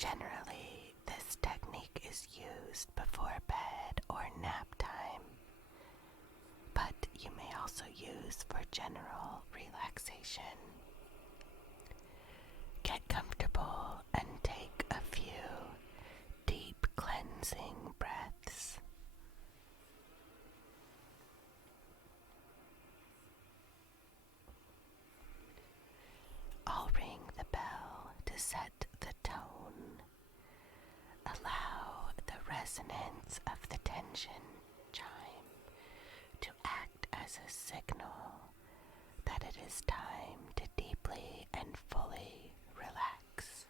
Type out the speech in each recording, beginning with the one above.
Generally, this technique is used before bed or nap time, but you may also use for general relaxation. Get comfortable and take a few deep cleansing breaths. I'll ring the bell to set the tone. Allow the resonance of the tension chime to act as a signal that it is time to deeply and fully relax.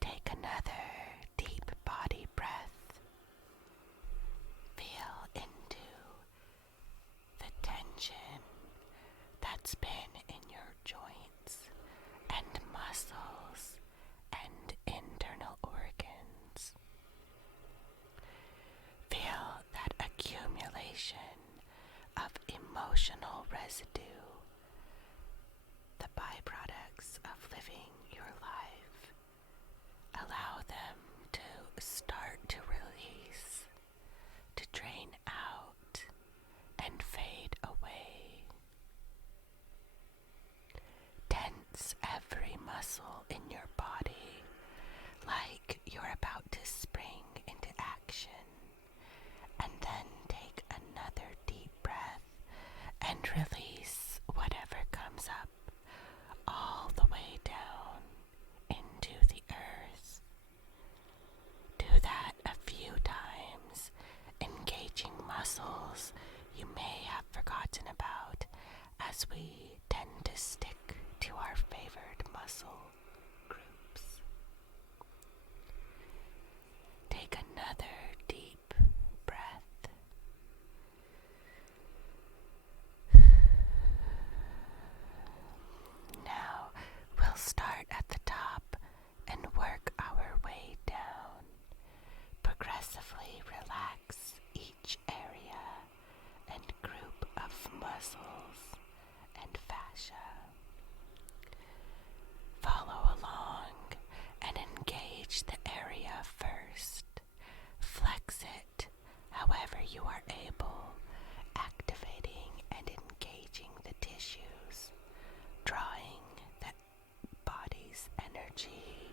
Take another deep body breath. Feel into the tension that's been in your joints and muscles and internal organs. Feel that accumulation of emotional residue, the byproducts of living your life. Allow them to start to release, to drain out and fade away. Tense every muscle in your body like you're about to spring into action, and then take another deep breath and release whatever comes up all the way down into the earth. Do that a few times, engaging muscles you may have forgotten about, as we tend to stick to our favored muscle groups. Take another deep breath. Now we'll start at the top and work our way down. Progressively relax each area and group of muscles and fascia. Follow along and engage the area first. Flex it however you are able, activating and engaging the tissues, drawing the body's energy,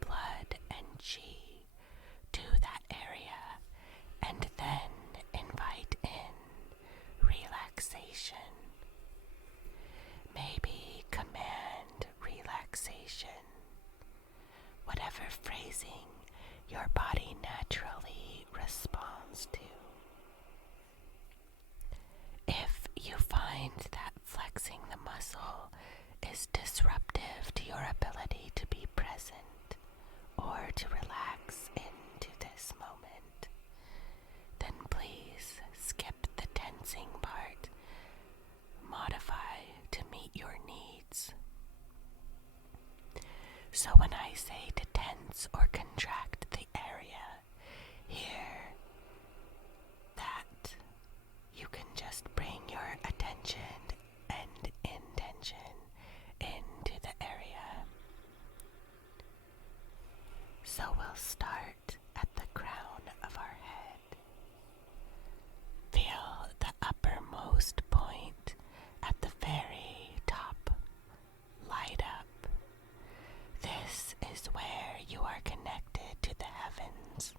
blood and chi to that area, and then invite in relaxation. Maybe command relaxation. Whatever phrasing your body naturally responds to. If you find that flexing the muscle is disruptive to your ability to be present or to relax into this moment, then please skip the tensing part. Modify to meet your needs. So when I say to tense or contract the area, hear that you can just bring your attention and intention into the area. So we'll start at the crown of our head. Feel the uppermost point at the very top light up. This is where you are connected to the heavens.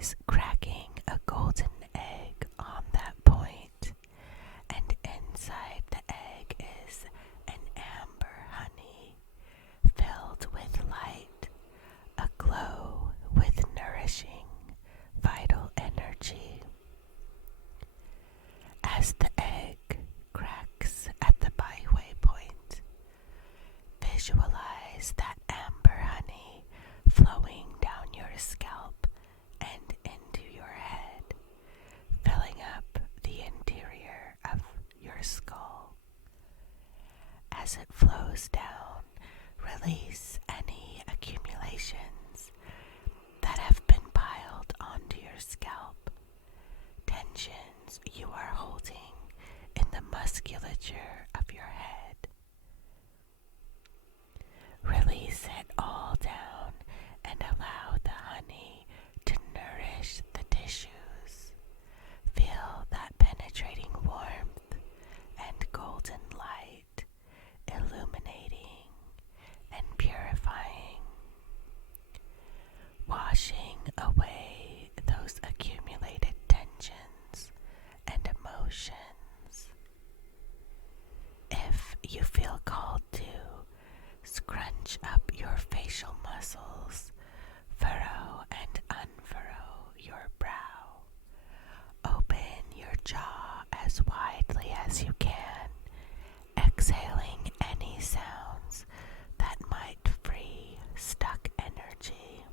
Visualize cracking a golden egg on that point, and inside the egg is an amber honey filled with light, aglow with nourishing, vital energy. As the egg cracks at the byway point, visualize that amber honey flowing down your scalp and into your head, filling up the interior of your skull. As it flows down, release any accumulations that have been piled onto your scalp, tensions you are holding in the musculature of your head. Release it all down and allow the honey to nourish the tissues. Feel that penetrating warmth and golden light illuminating and purifying, washing away those accumulated tensions and emotions. If you feel called to, scrunch up your facial muscles, furrow and unfurrow your brow. Open your jaw as widely as you can, exhaling any sounds that might free stuck energy.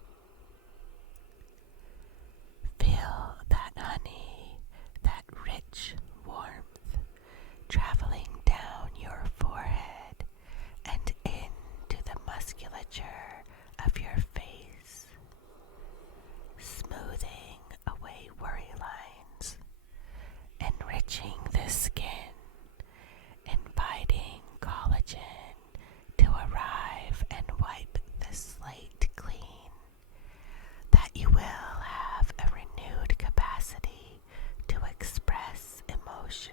Feel that honey, that rich warmth, traveling down your forehead and into the musculature of your face, smoothing away worry lines, enriching the skin, inviting collagen to arrive and wipe the slate clean, that you will have a renewed capacity to express emotions.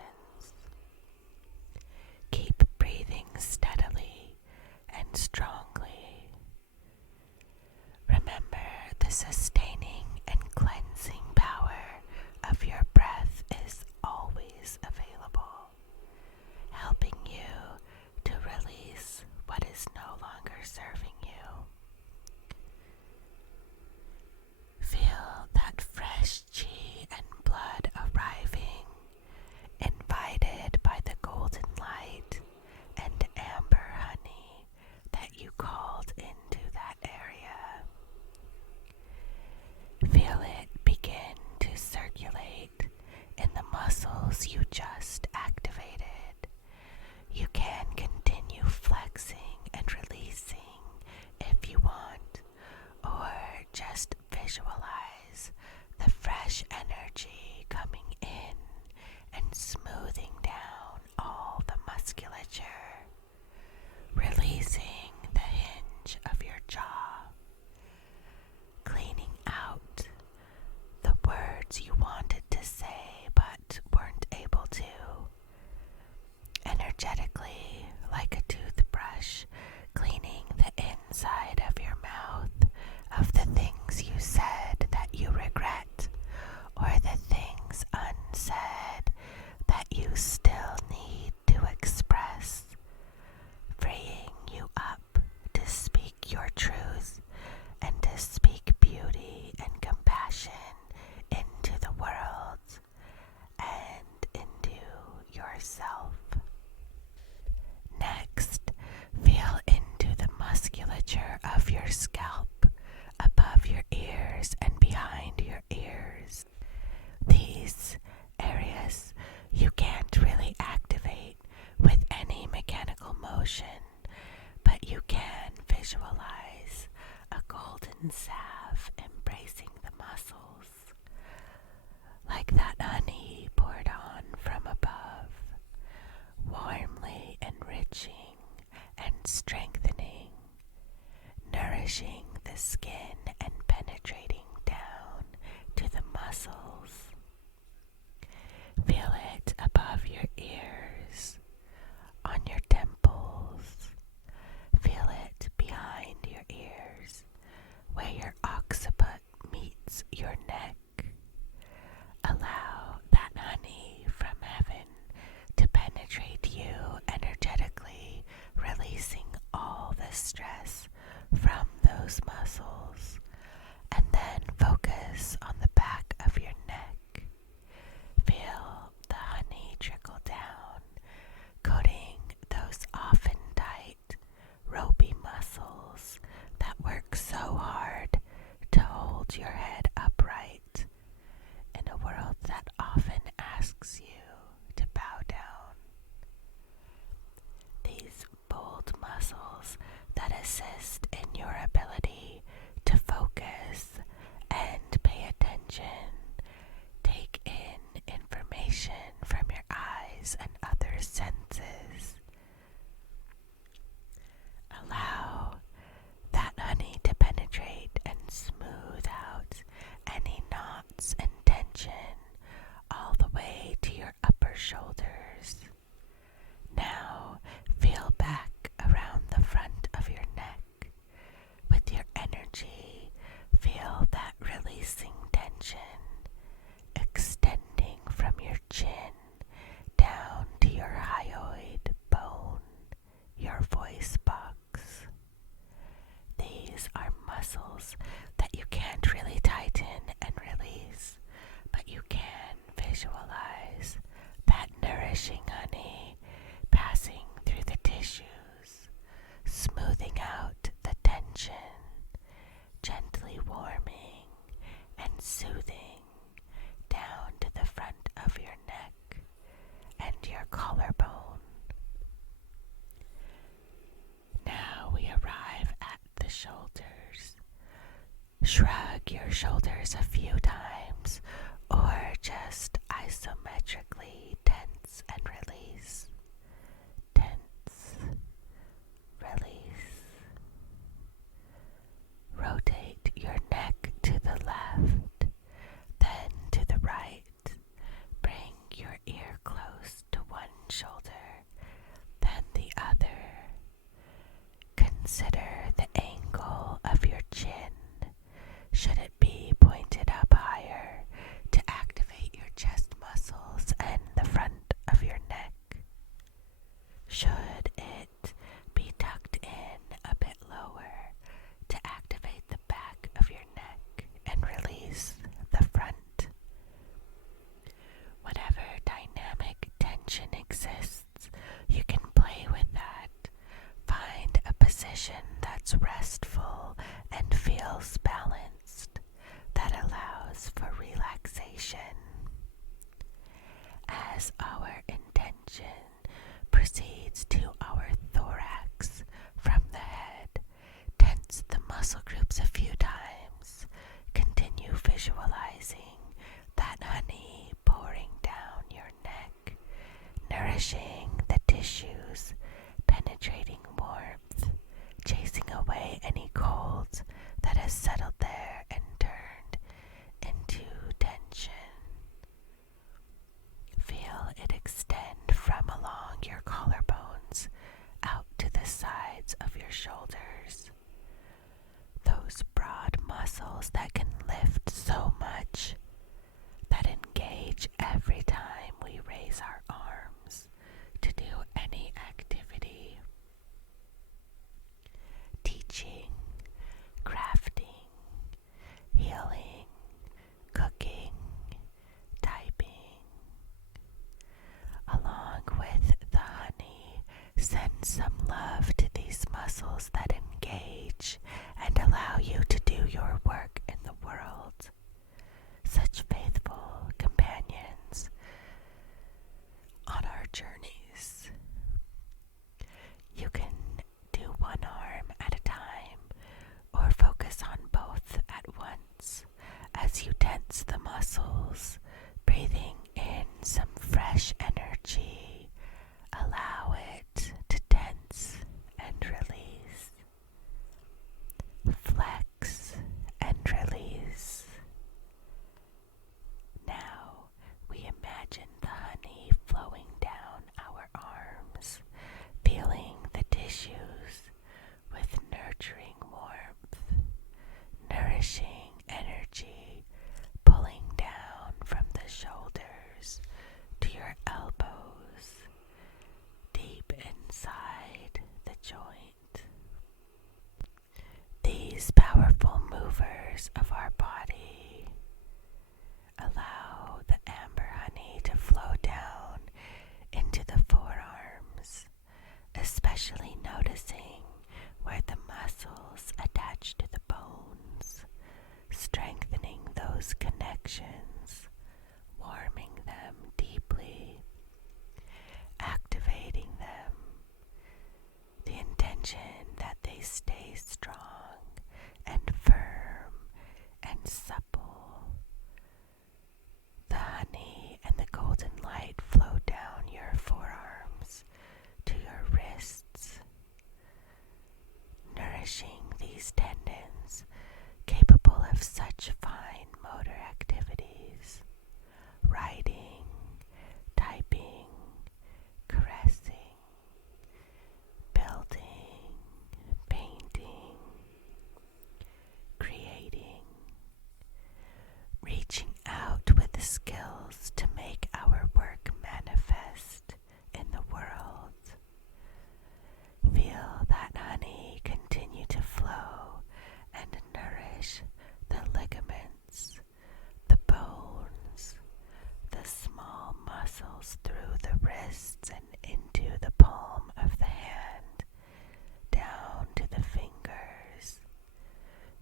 Keep breathing steadily and strongly. Remember the sustaining and cleansing power of your breath is always available, helping you to release what is no longer serving you. Feel that fresh chi and blood arriving, invited by the golden light and amber honey that you called into that area. Feel it begin to circulate in the muscles you just activated. You can continue flexing and releasing if you want, or just visualize the fresh energy coming in and smoothing down all the musculature, releasing the hinge of your jaw, cleaning out the words you wanted to say but weren't able to, energetically like a toothbrush, cleaning the inside of your mouth of the things you said that you regret, or the things unsaid that you still need to express, freeing you up to speak your truth and to speak beauty and compassion into the world and into yourself. Next, feel into the musculature of your scalp, above your ears and behind your ears. These areas you can't really activate with any mechanical motion, but you can visualize a golden salve embracing the muscles, like that honey poured on from above, warmly enriching and strengthening, nourishing the skin and penetrating down to the muscles. Feel it above your ears, on your temples. Feel it behind your ears, where your occiput meets your neck, releasing tension, extending from your chin down to your hyoid bone, your voice box. These are muscles that you can't really tighten and release, but you can visualize that nourishing honey passing through the tissues, smoothing out the tension, gently warming and soothing down to the front of your neck and your collarbone. Now we arrive at the shoulders. Shrug your shoulders a few times or just isometrically tense and release. Tense, release. Rotate your neck to the left, then to the right. Bring your ear close to one shoulder, then the other. Consider the angle of your chin. Should it be pointed up higher to activate your chest muscles and the front of your neck? Should it be tucked in a bit lower to activate the back of your neck and release the front? Whatever dynamic tension exists, you can play with that. Find a position that's restful and feels balanced, that allows for relaxation. As our intention proceeds to our thorax from the head, tense the muscle groups a few times. Continue visualizing that honey pouring down your neck, nourishing the tissues, penetrating warmth, chasing away any cold that has settled there and turned into tension. Feel it extend from along your collarbones out to the sides of your shoulders. Those broad muscles that can lift so much, that engage every time we raise our arms to do any activity. Teaching, crafting, healing, cooking, typing. Along with the honey, send some love to these muscles that engage and allow you to do your work in the skills to make our work manifest in the world. Feel that honey continue to flow and nourish the ligaments, the bones, the small muscles through the wrists and into the palm of the hand, down to the fingers.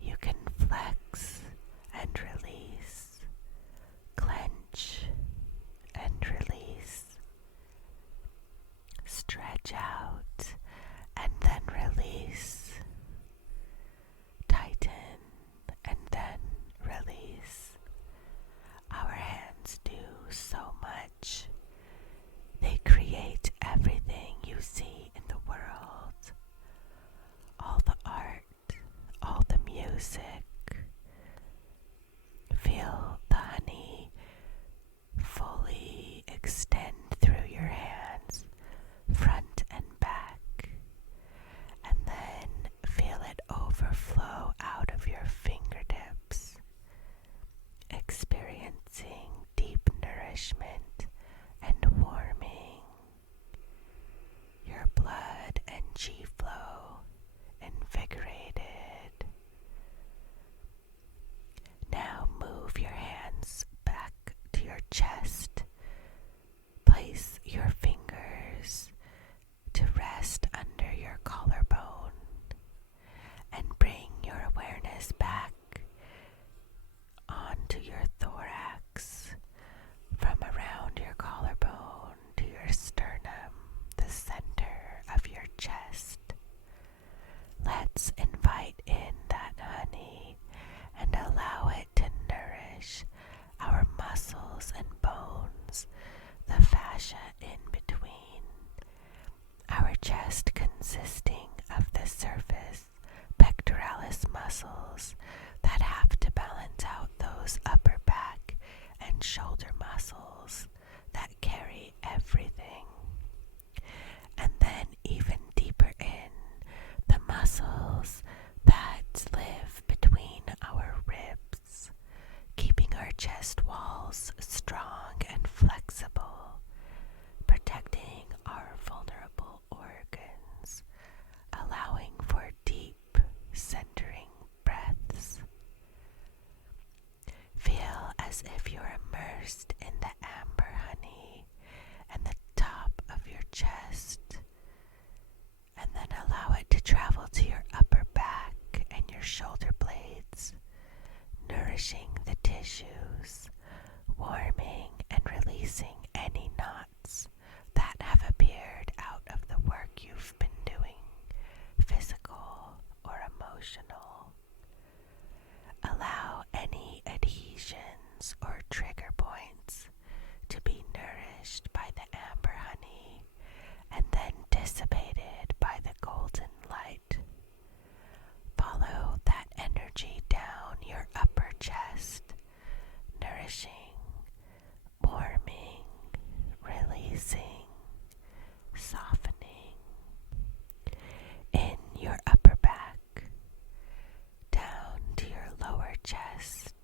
You can flex and release, clench and release, stretch out and then release, tighten and then release. Our hands do so much. They create everything you see in the world. All the art, all the music. Feel the honey fully extend through your hands, front and back, and then feel it overflow out of your fingertips, experiencing deep nourishment and warming. Your blood and chi flow invigorated. Now move your hands back to your chest. Place your fingers to rest under your collarbone and bring your awareness back onto your thorax, from around your collarbone to your sternum, the center of your chest. Let's invite in that honey and allow it to nourish our muscles and bones, the fascia in between, our chest consisting of the surface pectoralis muscles that have to balance out those upper back and shoulder muscles that carry everything. And then even deeper in, the muscles that live between our ribs, keeping our chest walls strong and flexible, protecting our vulnerable organs, allowing for deep centering breaths. Feel as if you're immersed in the amber honey and the top of your chest, and then allow it to travel to your upper back and your shoulder blades, nourishing the tissues, warming and releasing any knots that have appeared out of the work you've been doing, physical or emotional. Allow any adhesions or trigger points to be nourished by the amber honey and then dissipated by the golden light. Follow that energy down your upper chest, nourishing, warming, releasing, softening. In your upper back, down to your lower chest,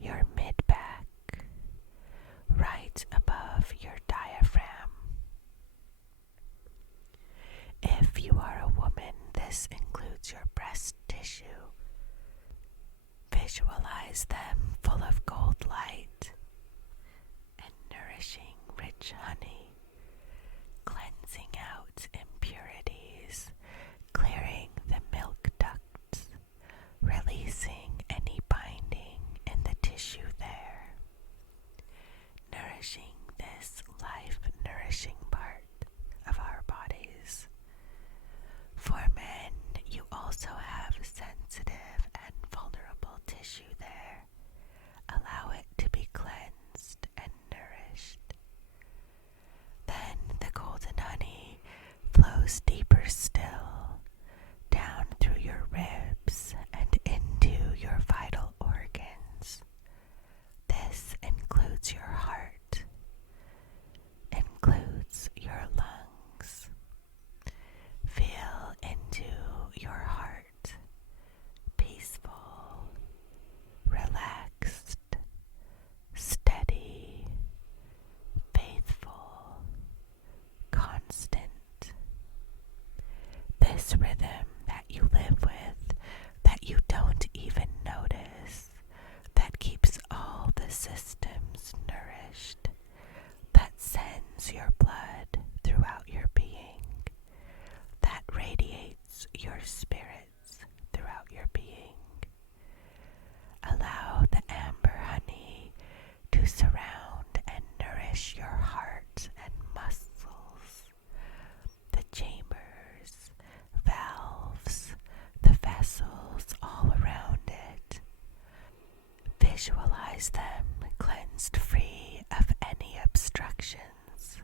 your mid-back, right above your diaphragm. If you are a woman, this includes your breast tissue. Visualize them full of gold light and nourishing rich honey, cleansing out impurities, clearing the milk ducts, releasing any binding in the tissue there, nourishing this life-nourishing part of our bodies. For men, you also have sensitive and vulnerable tissue there. Allow it to be cleansed and nourished. Then the golden honey flows deeper still Visualize them cleansed free of any obstructions.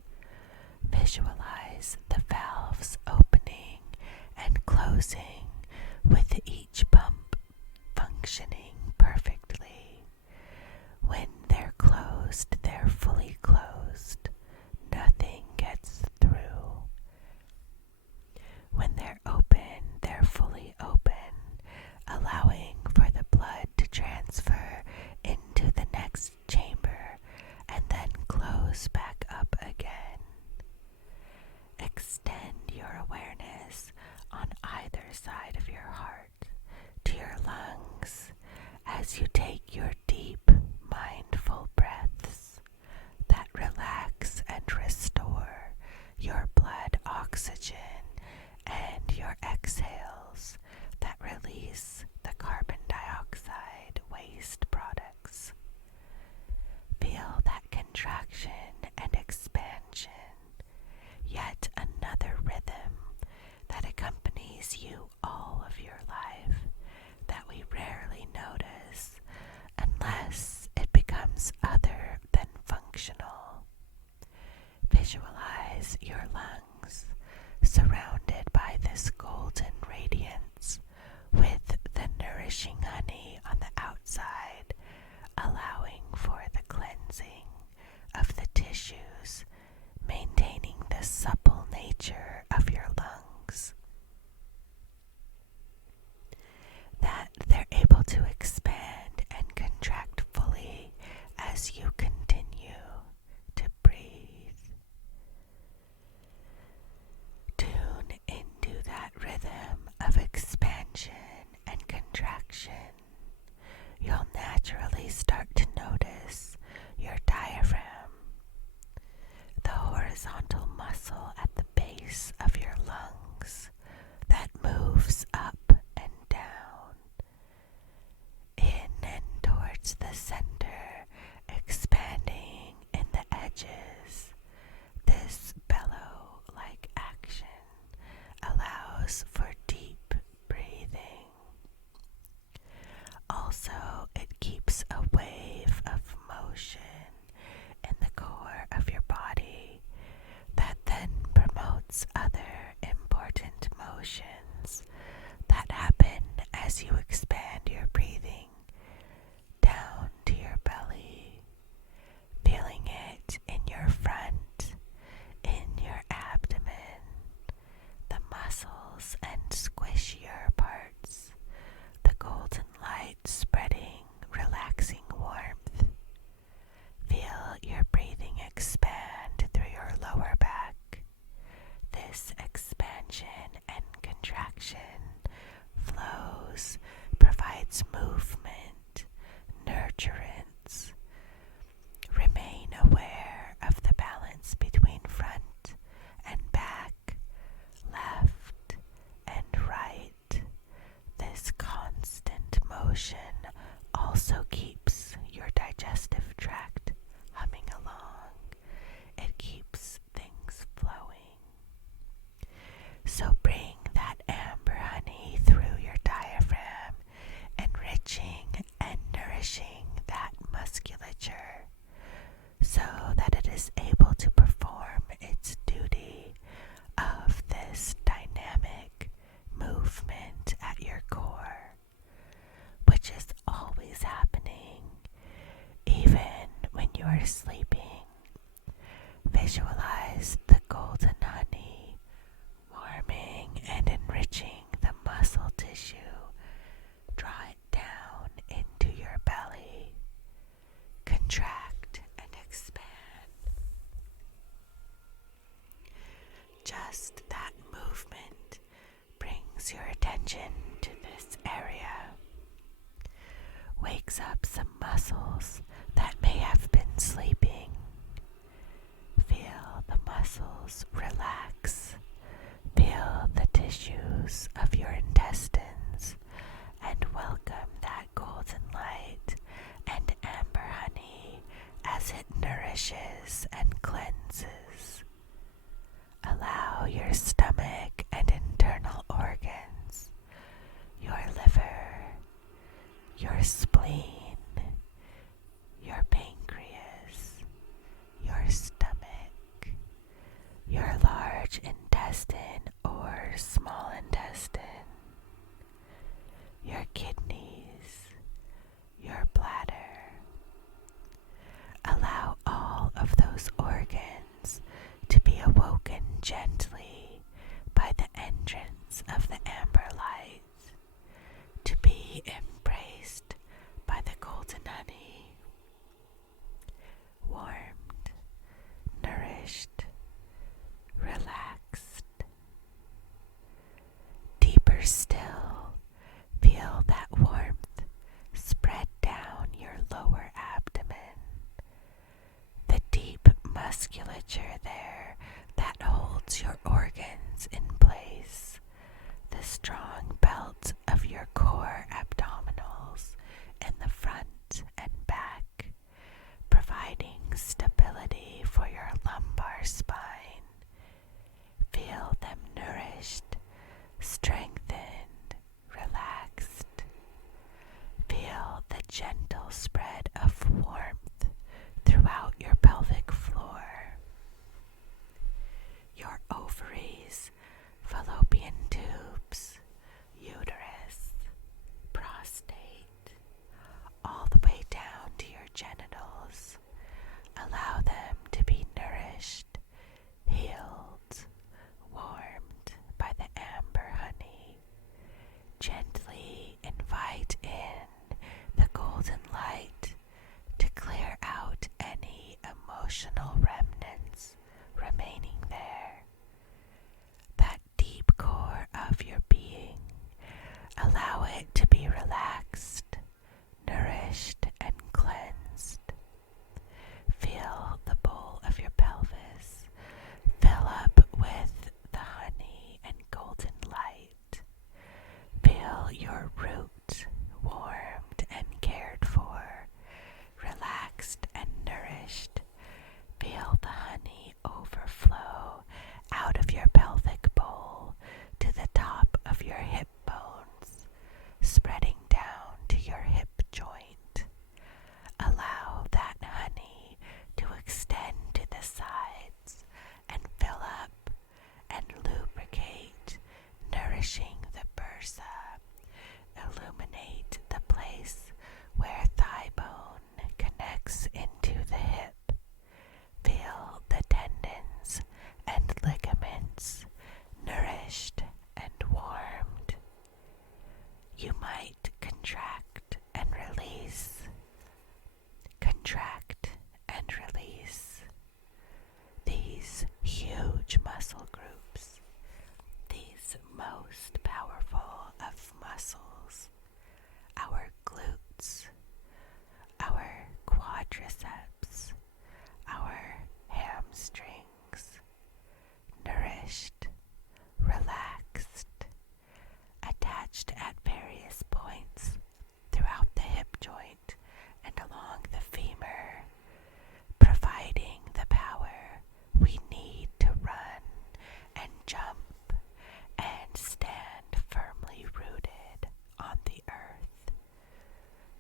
Visualize the valves opening and closing with each pump functioning perfectly. When they're closed, they're fully closed. Nothing gets through. When they're open, they're fully open, allowing for the blood to transfer into the next chamber and then close back up again. Extend your awareness on either side of your heart to your lungs as you take your deep, mindful breaths that relax and restore your blood oxygen and your exhales that release the carbon dioxide waste products. Feel that contraction and expansion, yet another rhythm that accompanies you all of your life that we rarely notice unless it becomes other than functional. Visualize your lungs surrounded by this golden radiance with the nourishing honey on the outside, allowing for the cleansing of the tissues, maintaining the supple nature of your lungs, that they're able to expand and contract fully as you continue to breathe. Tune into that rhythm of expansion and contraction. You'll naturally start to notice your diaphragm, the horizontal muscle at the base of your lungs that moves up and down, in and towards the center, expanding in the edges. This bellow-like action allows for deep breathing. Also, it keeps a wave of motion in the core of your body that then promotes other important motions that happen as you expand your breathing down to your belly, feeling it in your front, in your abdomen, the muscles and squishier parts, the golden light spreading, relaxing warmth. Feel your breathing expand through your lower back. This expansion and contraction flows, provides movement, nurturance. Remain aware of the balance between front and back, left and right. This constant motion also keeps your digestive tract humming along. It keeps things flowing. So bring that amber honey through your diaphragm, enriching and nourishing that musculature so that it is able to perform its duty of this dynamic movement at your core, which is always happening, even when you are sleeping. Visualize the golden honey warming and enriching the muscle tissue. Draw it down into your belly. Contract and expand. Just that movement brings your attention to this area. Wakes up some muscles that may have been sleeping. Feel the muscles relax. Feel the tissues of your intestines and welcome that golden light and amber honey as it nourishes and cleanses. Allow your stomach and internal organs, your liver, your spleen, gentle spread of warmth throughout your pelvic floor. Your ovaries, fallopian tubes, uterus, prostate, all the way down to your genitals. Allow them to be nourished, healed, warmed by the amber honey. Gently invite in the golden light to clear out any emotional remnants remaining there. That deep core of your being, allow it to be relaxed, nourished, and cleansed. Feel the bowl of your pelvis fill up with the honey and golden light. Feel your root warmed and cared for, relaxed and nourished. Feel the honey overflow out of your pelvic bowl to the top of your hip bones, spreading down to your hip joint. Allow that honey to extend to the sides and fill up and lubricate, nourishing the bursa. Illuminate the place where thigh bone connects into the hip. Feel the tendons and ligaments nourished and warmed. You might contract and release. Contract and release. These huge muscle groups, these most powerful of muscles, our glutes, our quadriceps, our hamstrings, nourished, relaxed, attached at various points throughout the hip joint and along the femur, providing the power we need to run and jump and stand firmly rooted on the earth,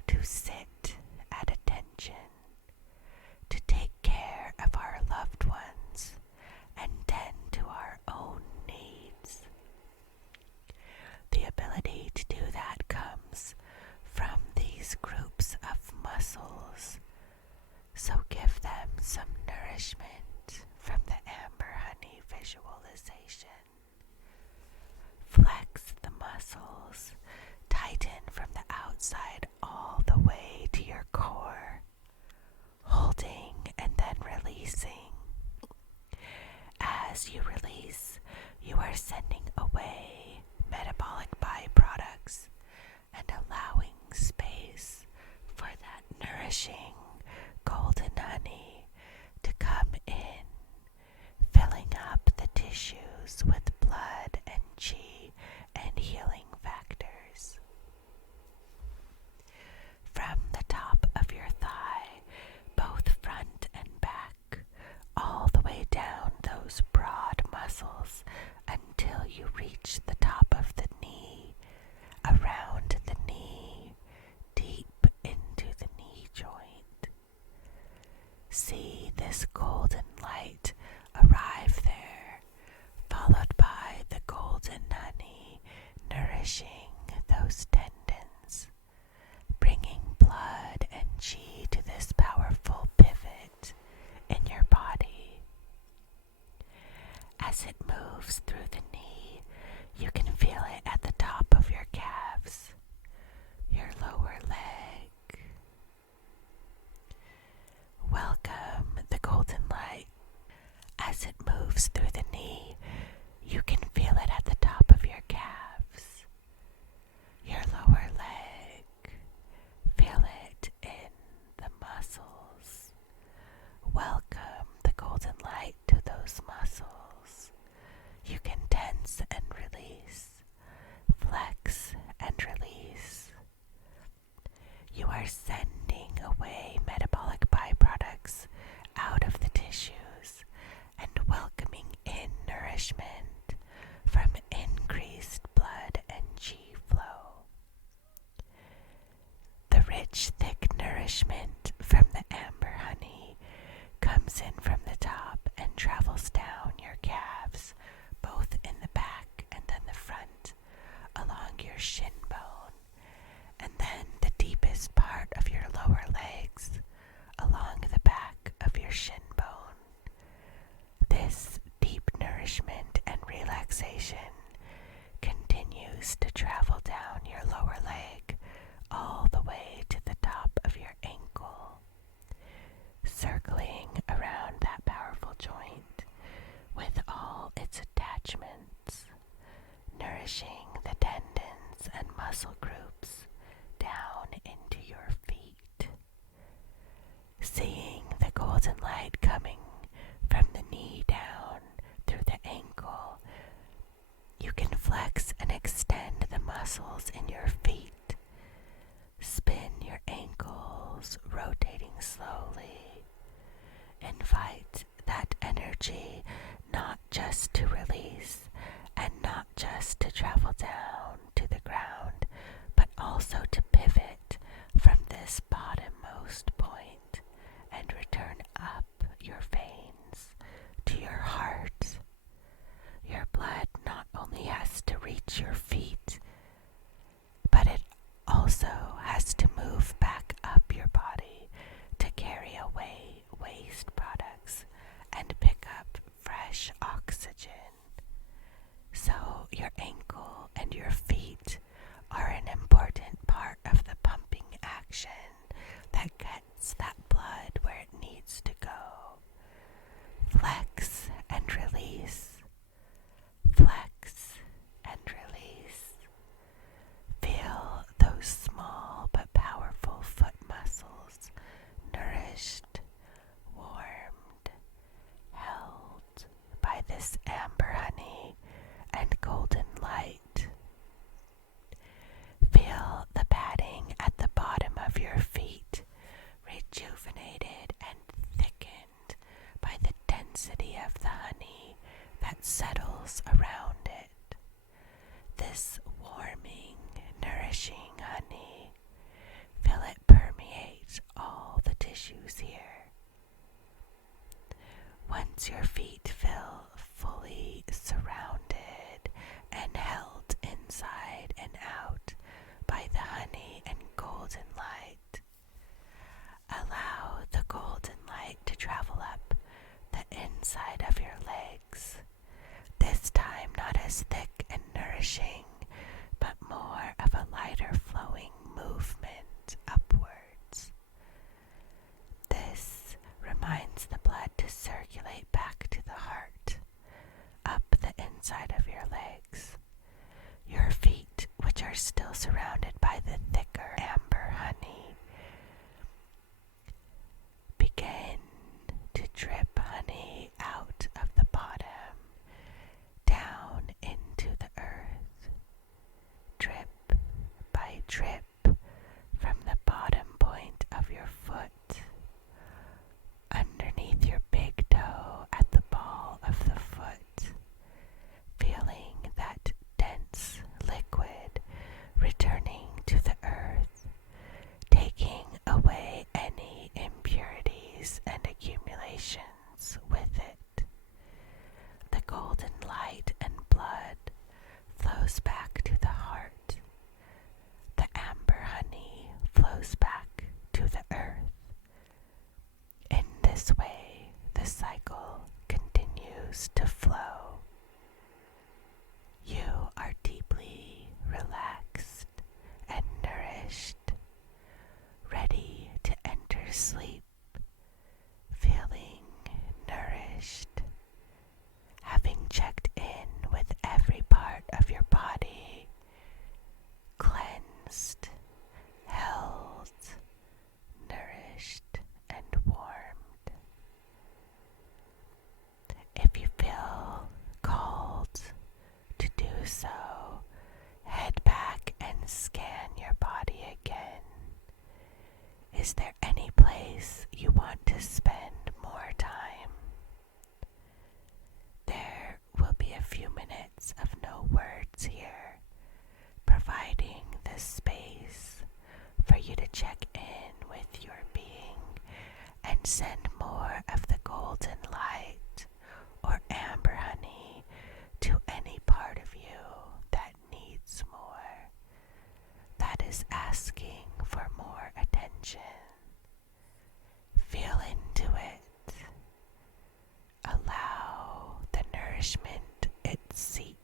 to sit at attention, to take care of our loved ones and tend to our own needs. The ability to do that comes from these groups of muscles, so give them some nourishment from the amber honey visualization. Flex the muscles, tighten from the outside all the way to your core, holding and then releasing. As you release, you are sending away metabolic byproducts and allowing space for that nourishing golden honey to come in, filling up the tissues with blood and chi and healing factors. From the top of your thigh, both front and back, all the way down those broad muscles until you reach the top of the knee, around the knee, deep into the knee joint. See this golden light arrive there, followed by the golden honey nourishing those tendons, bringing blood and chi to this powerful pivot in your body. As it moves through the knee, you can feel it at the top of your calves, your lower leg. Welcome the golden light. As it moves through the knee, you can feel it at the top of your calves, your lower leg. Feel it in the muscles. Welcome the golden light to those muscles. You can tense and release, flex and release. You are sending away metabolic byproducts out of the tissues and welcoming in nourishment from increased blood and chi flow. The rich Rich, thick nourishment from the amber honey comes in from the top and travels down your calves, both in the back and then the front, along your shin bone, and then the deepest part of your lower legs, along the back of your shin bone. This deep nourishment and relaxation continues to travel down your lower leg all the way to the top of your ankle, circling around that powerful joint with all its attachments, nourishing the tendons and muscle groups down into your feet. Seeing the golden light coming from the knee down through the ankle, you can flex and extend the muscles in your feet. Spin your ankles, rotating slowly. Invite that energy not just to release and not just to travel down to the ground, but also to pivot from this bottommost point and return up your veins to your heart. Your blood not only has to reach your feet, but it also has to move back up your body to carry away waste products and pick up fresh oxygen. So your ankle and your feet are an important part of the pumping action that gets that blood where it needs to go. Flex and release. Flex and release. Feel those small but powerful foot muscles nourished, warmed, held by this amber honey and golden light. Feel the padding at the bottom of your feet, rejuvenated and thickened by the density of the honey that settles around it. This warming, nourishing honey, feel it permeate all the tissues here. Once your feet feel fully surrounded and held inside and out by the honey and golden light, allow the golden light to travel up the inside of your legs, this time not as thick and nourishing, but more of a lighter flowing movement upwards. This reminds the blood to circulate back to the heart, up the inside of your legs. Your feet, which are still surrounded by the thicker amber honey, begin to drip honey out of the bottom, down into the earth, drip by drip from the bottom point of your foot, underneath your big toe at the ball of the foot, feeling that dense liquid returning to the earth, taking away any impurities and accumulations with it. The golden light and blood flows back to the heart. The amber honey flows back to the earth. In this way, the cycle continues to flow. You are deeply relaxed and nourished, ready to enter sleep, feeling nourished, having checked in with every part of your body, cleansed, held, nourished, and warmed. If you feel called to do so, head back and scan your body again. Is there any place you want to spend more time? There will be a few minutes of no words here, providing the space for you to check in with your being and send more of the golden light or amber honey to any part of you that needs more, that is asking for more attention. Feel into it. Allow the nourishment it seeks.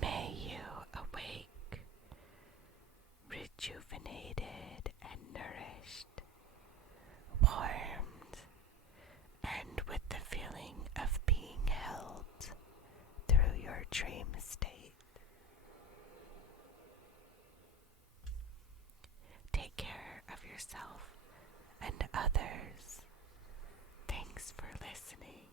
May you awake, rejuvenated and nourished, warmed, and with the feeling of being held through your dream state. Take care of yourself and others. Thanks for listening.